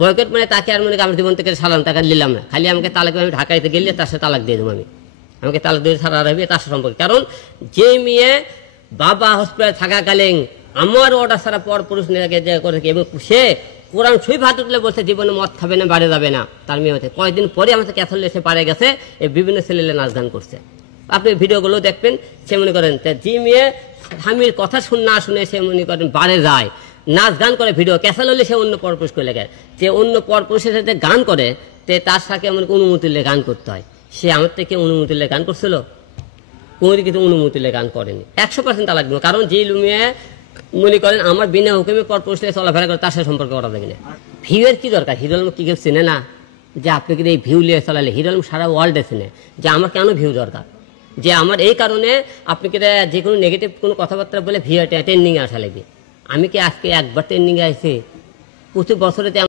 Boycott মানে তাকে আর মনে করি আমার জীবন থেকে সালাম টাকা নিলাম না, খালি আমাকে তালাক, আমি ঢাকাইতে গেলে তার সাথে তালাক দিয়ে দেবো, আমাকে তালাক দিয়ে ছাড়া রাখবে তার সাথে সম্পর্কে। কারণ যে মেয়ে বাবা হসপিটালে থাকাকালীন আমার অর্ডার ছাড়া পর পুরুষ নিয়ে করেছে এবং সে কোরআন শরীফ হাতে তুলে বলছে জীবনে মদ খাবে না, বাড়ি যাবে না, তার মেয়ে হচ্ছে কয়েকদিন পরে আমাদের ক্যাথল এসে পারে গেছে, এই বিভিন্ন ছেলেলে নাচ গান করছে। আপনি ভিডিওগুলো দেখবেন, সে মনে করেন যে মেয়ে স্বামীর কথা না শুনে সে মনে করেন বারে যায়, নাচ গান করে, ভিডিও ক্যাসেল হলে সে অন্য পরপুরুষ করে লেগে, যে অন্য পরপুরুষের সাথে গান করে তে তার সাথে এমন অনুমতি নিয়ে গান করতে হয়। সে আমার থেকে অনুমতি নিয়ে গান করছিল? কোনো কিন্তু অনুমতি নিয়ে গান করেনি। 100% তালাক দেবো। কারণ যে মেয়ে মনে করেন আমার বিনা হুকুমে পরপুরুষ নিয়ে চলাফেরা করে তার সাথে সম্পর্ক করা যাবে না। ভিউয়ের কি দরকার? হিরো আলম কি কেউ চেনে না যে আপনি কিন্তু এই ভিউ নিয়ে চলালে? হিরো আলম সারা ওয়ার্ল্ডে চেনে যে আমার কেন ভিউ দরকার, যে আমার এই কারণে আপনি কি যে কোনো নেগেটিভ কোনো কথাবার্তা বলে ভিউ ট্রেন্ডিংয়ে আসা লাগবে। আমি কি আজকে একবার ট্রেন্ডিংয়ে আসছি? প্রতি বছরে